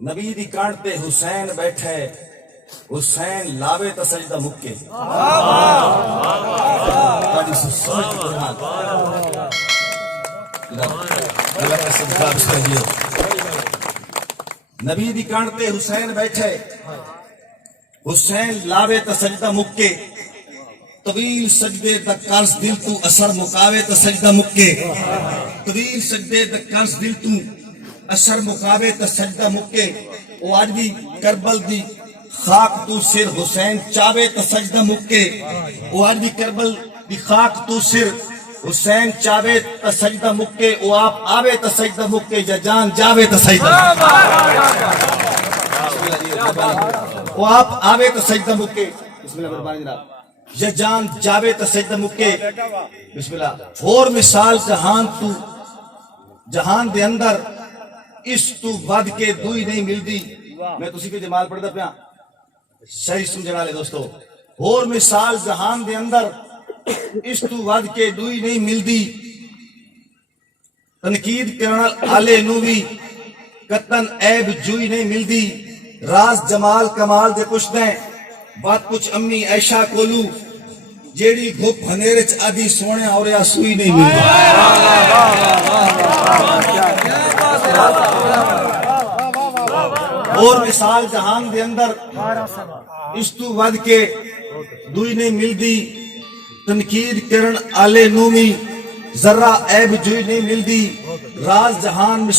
نبی دی کانٹ تے حسین بیٹھے حسین لاوے تا سجدہ مکے تاڑی سے سمجھ قرآن اللہ کا صدقہ بسکر دیو نبی دی کانٹ تے حسین بیٹھے حسین لاوے تا سجدہ مکے طویل سجدے دا قرض دل تو اثر مکاوے تا سجدہ مکے طویل سجدے دا قرض دل تو اثر مقابے تا سجدہ مکے او آج بھی کربل دی خاک تو سر حسین چاوے تا سجدہ مکے او آج بھی کربل دی خاک تو سر حسین چاوے تا سجدہ مکے او آپ آوے تا سجدہ مکے یا جان جاوے تا سجدہ او آپ آوے تا سجدہ مکے بسم اللہ بربانی جناب یا جان جاوے تا سجدہ مکے بسم اللہ اور مثال جہان دے اندر اس تو ود کے دوئی نہیں ملدی میں تو اسی پہ جمال پڑھتا پیا صحیح سمجھنا لے دوستو اور مثال جہان دے اندر اس تو ود کے دوئی نہیں ملدی تنقید کرنال آلے نووی قطن عیب جوئی نہیں ملدی راز جمال کمال دے کچھ دیں بات کچھ امی عائشہ کولو جیڑی گھپ ہنیرچ آدھی سونے اور یا سوئی نہیں ملدی اور مثال جہان دے اندر اس تو ود کے دوئی نہیں ملدی تنقید کرن آلے نومی ذرہ عیب جوئی نہیں ملدی راز جہان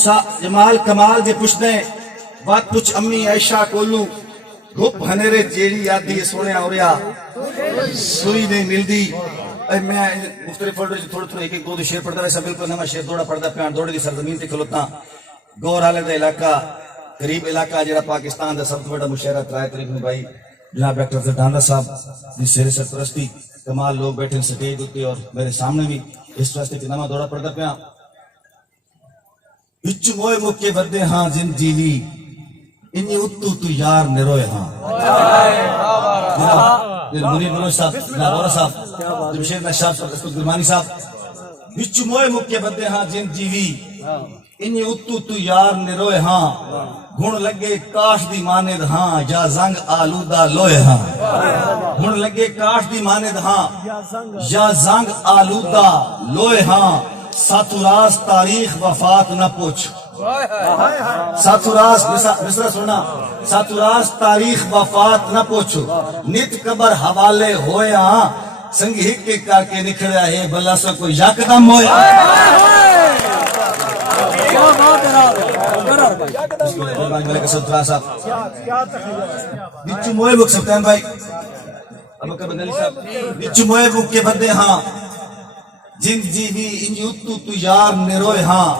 جمال کمال دے پوچھ دیں بات کچھ امی عائشہ کولو گھپ ہنیرے جیڑی آدھی سونے آوریا سوئی نہیں ملدی میں مختلف فولڈر سے تھوڑا ایک ایک دو شیر پڑھتا ویسا بالکل نما شیر دوڑا پڑھتا پیان دوڑے دی سرزمین تے کھلوتا گور آلے دا علاقہ قریب علاقہ جڑا پاکستان دا سب تو بڑا مشاہرہ ترائے طریق میں بھائی جناب ڈاکٹر زرداندہ صاحب جس سیر سرپرستی کمال لوگ بیٹھے سٹیج ہوتے اور میرے سامنے بھی اس راستے کے نما دوڑا پڑھتا پیان بچ موئے مکے بدے ہاں جن جیوی انہی اتو تو یار نروئے ہاں منیر منوش صاحب جناب اورا صاحب جمشید میں شاہ اسکت گرمانی صاحب بچ موئے مکے بدے ہاں جن جیوی انہی اتو تو یار نروئے ہاں گھن لگے کاش دی ماند ہاں یا زنگ آلودہ لوئے ہاں گھن لگے کاش دی ماند ہاں یا زنگ آلودہ لوئے ہاں ساتوراز تاریخ وفات نہ پوچھ ساتوراز مصرہ سننا ساتوراز تاریخ وفات نہ پوچھو نت قبر حوالے ہوئے ہاں سنگ ہک کے کر کے نکھڑیا ہے بلا سا کوئی یکدم ہویا بچو موئے بک سبتان بھائی بچو موئے بک کے بدے ہاں جن جیوی انجی اتو تو یار نروئے ہاں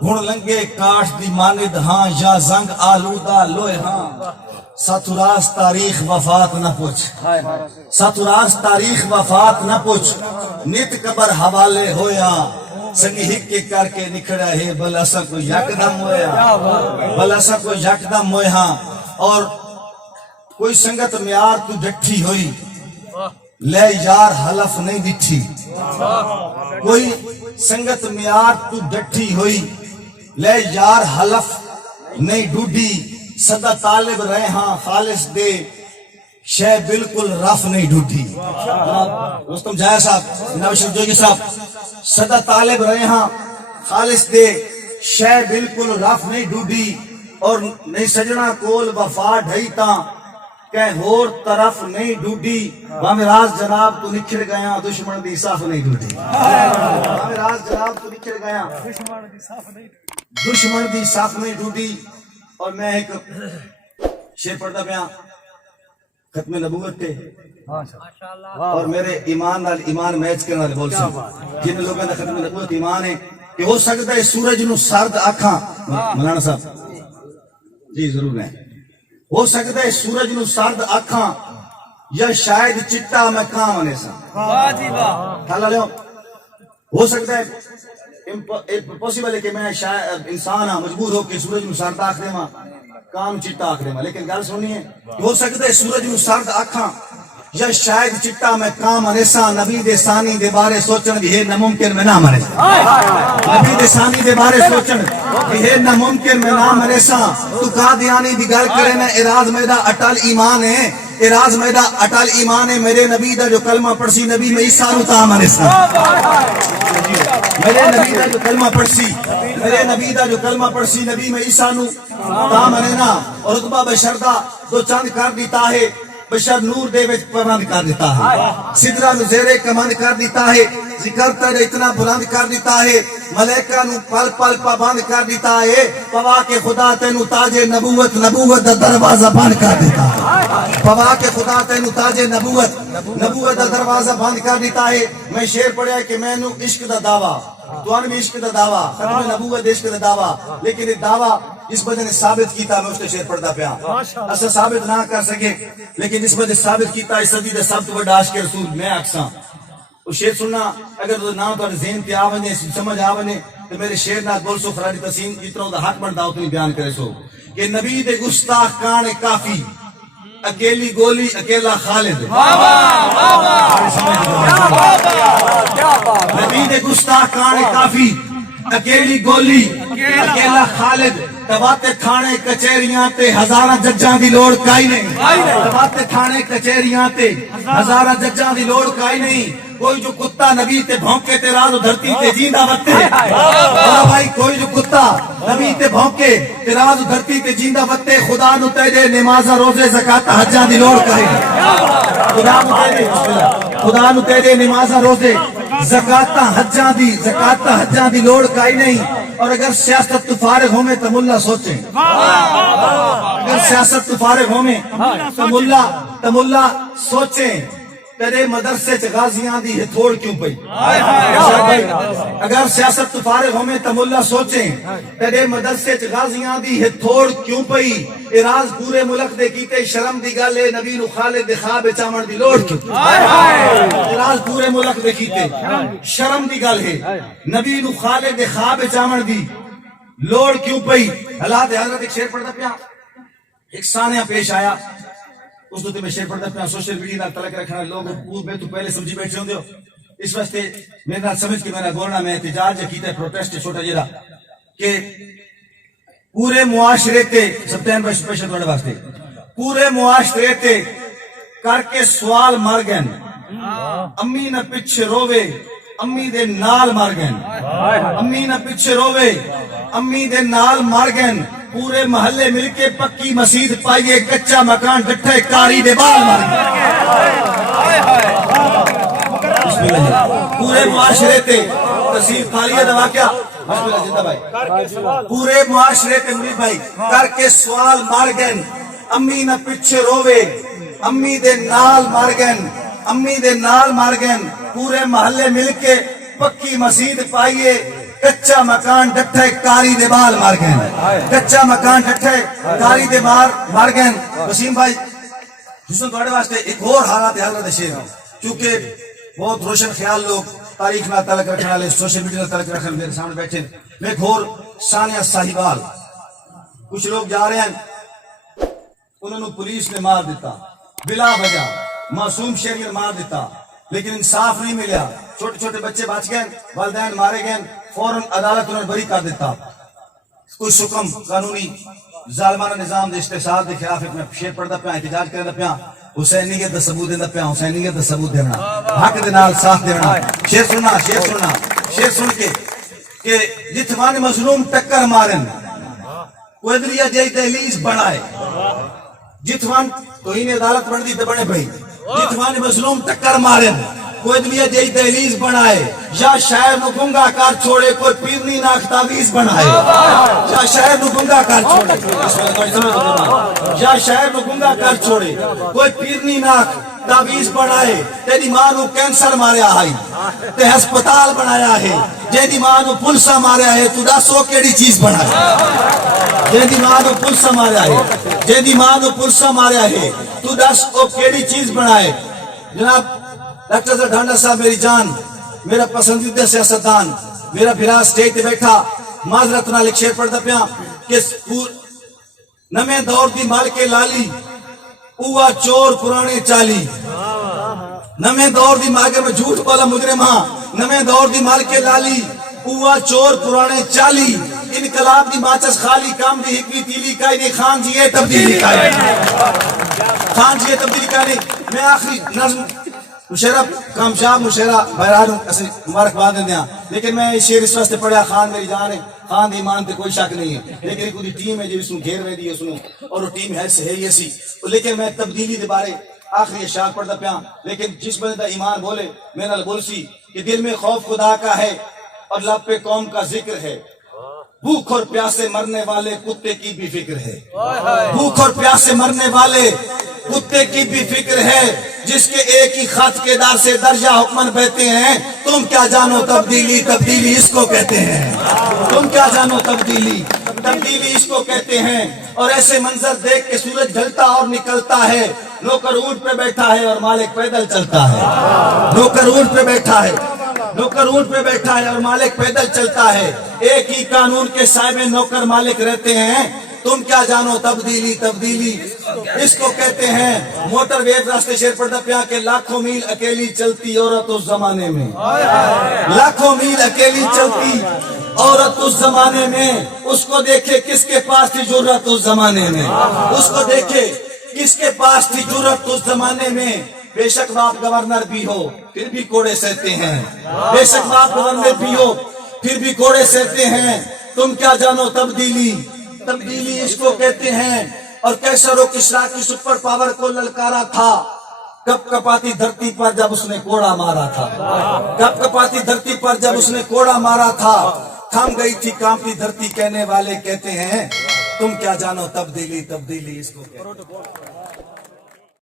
گھن لنگے کاش دی ماند ہاں یا زنگ آلودہ لوئے ہاں ساتوراز تاریخ وفات نہ پوچھ ساتوراز تاریخ وفات نہ پوچھ نت قبر حوالے ہویا سنگی ہک کے کر کے نکھڑا ہے بلا سا کو یکدم ہویا بلا سا کو یکدم ہویا اور کوئی سنگت میار تو ڈٹھی ہوئی لے یار حلف نہیں ڈٹھی کوئی سنگت میار تو ڈٹھی ہوئی لے یار حلف نہیں ڈوڈی صدا طالب رہے ہاں خالص دے شے بالکل رف نہیں ڈوڈی رستم جایا صاحب جناب شرف جوگی صاحب صدا طالب رہے ہاں خالص دے شے بالکل رف نہیں ڈوڈی اور نہیں سجنا کول وفا ڈھائی تاں کہ ہور طرف نہیں ڈوڈی بامیراز جناب تو نکھر گیا دشمن دی صاف نہیں ڈوڈی بامیراز جناب تو نکھر گیا دشمن دی صاف نہیں ڈوڈی اور میں ایک شیر پڑھتا پیا ختم نبوت تے اور میرے ایمان نال ایمان میچ کرنے والے بول سکتے جن لوگوں نے ختم نبوت ایمان ہے کہ ہو سکتا ہے سورج نو سرد آنکھاں مولانا صاحب جی ضرور ہے ہو سکتا ہے سورج نو سرد آنکھاں یا شاید چٹا میں کہاں ہونے سا خیال لے ہو سکتا ہے پوسیبل ہے کہ میں انسان ہاں مجبور ہو کہ سورج نو سرد آنکھ دے ماں کام چٹا آنکھ دے ماں لیکن گل سننی ہے ہو سکتا ہے سورج نو سرد آنکھاں یا شاید چٹا میں کام انیسا نبی دے ثانی دے بارے سوچن بھی ہے ناممکن میں نام انیسا نبی دے ثانی دے بارے سوچن بھی ہے ناممکن میں نام انیسا تو قادیانی دی گل کرے نا اراز میدہ اٹل ایمان ہے اراز میدہ اٹل ایمان ہے میرے نبی دا جو کلمہ پڑسی نبی میں عیسیٰ نو تام انیسا میرے نبی دا جو کلمہ پڑسی میرے نبی دا جو کلمہ پڑسی نبی میں عیسیٰ نو تام انینا اور رتبہ بشردہ دو چند کر دیتا ہے بشر نور دے وچ پابند کر دیتا ہے سدرہ نو زیرے کمند کر دیتا ہے ذکر تر اتنا بلند کر دیتا ہے ملائکہ نو پل پل پابند کر دیتا ہے پوا کے خدا تینو تاج نبوت نبوت دا دروازہ بند کر دیتا ہے پوا کے خدا تینو تاج نبوت نبوت دا دروازہ بند کر دیتا ہے میں شعر پڑھیا کہ میں نو عشق دا دعویٰ توان بھی عشق دا دعویٰ ختم نبوت عشق دا دعویٰ لیکن یہ دعویٰ اس وجہ نے ثابت کیتا میں اس کے شعر پڑھتا پیا اسا ثابت نہ کر سکے لیکن اس وجہ ثابت کیتا اس صدی دے سب تو بڑا عاشق رسول میں اکساں وہ شعر سننا اگر تو نہ تو ذہن تے آونے سمجھ آونے تو میرے شعر نہ بول سو فرادی تسین اتنا دا حق بنتا اتنی بیان کرے سو کہ نبی دے گستاخ کان کافی اکیلی گولی اکیلا خالد نبی دے گستاخ کان کافی اکیلی گولی اکیلا خالد تباتے تھانے کچہریاں تے ہزارہ ججاں دی لوڑ کائی نہیں تباتے تھانے کچہریاں تے ہزارہ ججاں دی لوڑ کائی نہیں کوئی جو کتا نبی تے بھونکے تے راز دھرتی تے جیندہ وتے بھائی کوئی جو کتا نبی تے بھونکے تے راز دھرتی تے جیندہ وتے خدا نو تے دے نمازہ روزے زکاة حجاں دی لوڑ کائی خدا نو تے دے نمازہ روزے زکاة حجاں دی لوڑ کائی نہیں اور اگر سیاست تو فارغ ہو میں تو ملا سوچیں اگر سیاست تو فارغ ہو میں تو ملا سوچیں تیرے مدرسے چ غازیاں دی ہتھوڑ کیوں پئی اگر سیاست تو فارغ ہو میں تو ملا سوچیں تیرے مدرسے چ غازیاں دی ہتھوڑ کیوں پئی اراز پورے ملک دے کیتے شرم دی گل ہے نبی نو خالد دے خواب چامن دی لوڑ کیوں اراز پورے ملک دے کیتے شرم دی گل ہے نبی نو خالد دے خواب چامن دی لوڑ کیوں پئی حالات حضرت ایک شعر پڑھتا پیا ایک سانیہ پیش آیا اس دو میں شعر پڑھتا پیا سوشل میڈیا نال تعلق رکھنا لوگ میں تو پہلے سمجھی بیٹھے ہوندے ہو اس واسطے میرے نال سمجھ کے میرا گورنا میں احتجاج کیتا ہے پروٹیسٹ چھوٹا جڑا کہ پورے معاشرے تے سپٹمبر اسپیشل تواڈے واسطے پورے معاشرے تے کر کے سوال مر گئے امی نہ پیچھے رووے امی دے نال مر گئے امی نہ پیچھے رووے امی دے نال مر گئے پورے محلے مل کے پکی مسجد پائیے کچا مکان ڈٹھے کاری دے بال مر گئے پورے معاشرے تے تصیف خالیہ دا واقعہ پورے معاشرے تے مرید بھائی کر کے سوال مار گئے امی نہ پیچھے رووے امی دے نال مار گئے امی دے نال مار گئے پورے محلے مل کے پکی مسجد پائیے کچا مکان ڈٹھے کاری دے بال مار گئے کچا مکان ڈٹھے کاری دے مار گئے وسیم بھائی حسن تواڈے واسطے ایک اور حالات حضرت شعر چونکہ بہت روشن خیال لوگ تاریخ نال تعلق رکھنے والے سوشل میڈیا نال تعلق رکھنے میرے سامنے بیٹھے میں ایک اور ثانیہ ساہیوال کچھ لوگ جا رہے ہیں انہوں نے پولیس نے مار دیتا بلا وجہ معصوم شہری مار دیتا لیکن انصاف نہیں ملیا چھوٹے چھوٹے بچے بچ گئے والدین مارے گئے فوراً عدالت انہوں نے بری کر دیتا کچھ حکم قانونی ظالمانہ نظام دے استحصال دے خلاف میں شعر پڑھتا پیا احتجاج کرتا پیا حسینیت دا ثبوت دینا پیا حسینیت دا ثبوت دینا حق دے نال ساتھ دینا شعر سننا شعر سن کے کہ جتھوان مظلوم ٹکر مارن کوئی دلیا جائی دہلیز بنائے جتھوان توہین عدالت بن دی تے بنے بھائی جتھوان مظلوم ٹکر مارن کوئی دلیا جائی دہلیز بنائے یا شاعر نو گنگا کر چھوڑے کوئی پیرنی ناک تعویز بنائے یا شاعر نو گنگا کر چھوڑے یا شاعر نو گنگا کر چھوڑے کوئی پیرنی ناک تعویز بنائے تیری ماں نو کینسر ماریا ہے تے ہسپتال بنایا ہے جیدی ماں نو پلسا ماریا ہے تو دسو کیڑی چیز بنائے جیدی ماں نو پلسا ماریا ہے جیدی ماں نو پلسا ماریا ہے تو دسو کیڑی چیز بنائے جناب ڈاکٹر صاحب ڈھانڈا صاحب میری جان میرا پسندیدہ سیاستدان میرا بھرا سٹیج تے بیٹھا معذرت نال ایک شعر پڑھدا پیا کہ نویں دور دی مالکے لالی اوہ چور پرانے چالی نمیں دور دی ماں کے میں جھوٹ والا مجرم ہاں نمیں دور دی مال کے لالی اوہ چور پرانے چالی انقلاب دی ماچس خالی کام دی حکمی تیلی کائی نہیں خان جی یہ تبدیلی کائی خان جی یہ تبدیلی کائی نہیں میں آخری نظم مشیرہ کامشاب مشیرہ بہرحال اسے مبارکباد دیا لیکن میں شعر اس واسطے پڑھا خان میری جان ہے خان دی ایمان تے کوئی شک نہیں ہے لیکن ایک دی ٹیم ہے جو اس گھیر میں دی ہے اور وہ ٹیم ہے صحیح ایسی لیکن میں تبدیلی دے بارے آخری اشعار پڑھتا پیا لیکن جس بندے دا ایمان بولے میں نال بولسی کہ دل میں خوف خدا کا ہے اور لب پہ قوم کا ذکر ہے بھوک اور پیاسے مرنے والے کتے کی بھی فکر ہے بھوک اور پیاسے مرنے والے کتے کی بھی فکر ہے جس کے ایک ہی خط کے دار سے درجہ حکمن بہتے ہیں تم کیا جانو تبدیلی تبدیلی اس کو کہتے ہیں تم کیا جانو تبدیلی تبدیلی اس کو کہتے ہیں اور ایسے منظر دیکھ کے سورج ڈھلتا اور نکلتا ہے نوکر اونٹ پہ بیٹھا ہے اور مالک پیدل چلتا ہے نوکر اونٹ پہ بیٹھا ہے نوکر اونٹ پہ بیٹھا ہے اور مالک پیدل چلتا ہے ایک ہی قانون کے سائے میں نوکر مالک رہتے ہیں تم کیا جانو تبدیلی تبدیلی اس کو کہتے ہیں موٹر ویو راستے شیر پڑھتا پیا کہ لاکھوں میل اکیلی چلتی عورت اس زمانے میں لاکھوں میل اکیلی چلتی عورت اس زمانے میں اس کو دیکھے کس کے پاس تھی جرأت اس زمانے میں اس کو دیکھے کس کے پاس تھی جرأت اس زمانے میں بے شک باپ گورنر بھی ہو پھر بھی کوڑے سہتے ہیں بے شک باپ گورنر بھی ہو پھر بھی کوڑے سہتے ہیں تم کیا جانو تبدیلی تبدیلی اس کو کہتے ہیں اور کیسر و کسرا کی سپر پاور کو للکارا تھا کپ کپاتی دھرتی پر جب اس نے کوڑا مارا تھا کپ کپاتی دھرتی پر جب اس نے کوڑا مارا تھا تھم گئی تھی کانپتی دھرتی کہنے والے کہتے ہیں تم کیا جانو تبدیلی تبدیلی اس کو کہتے ہیں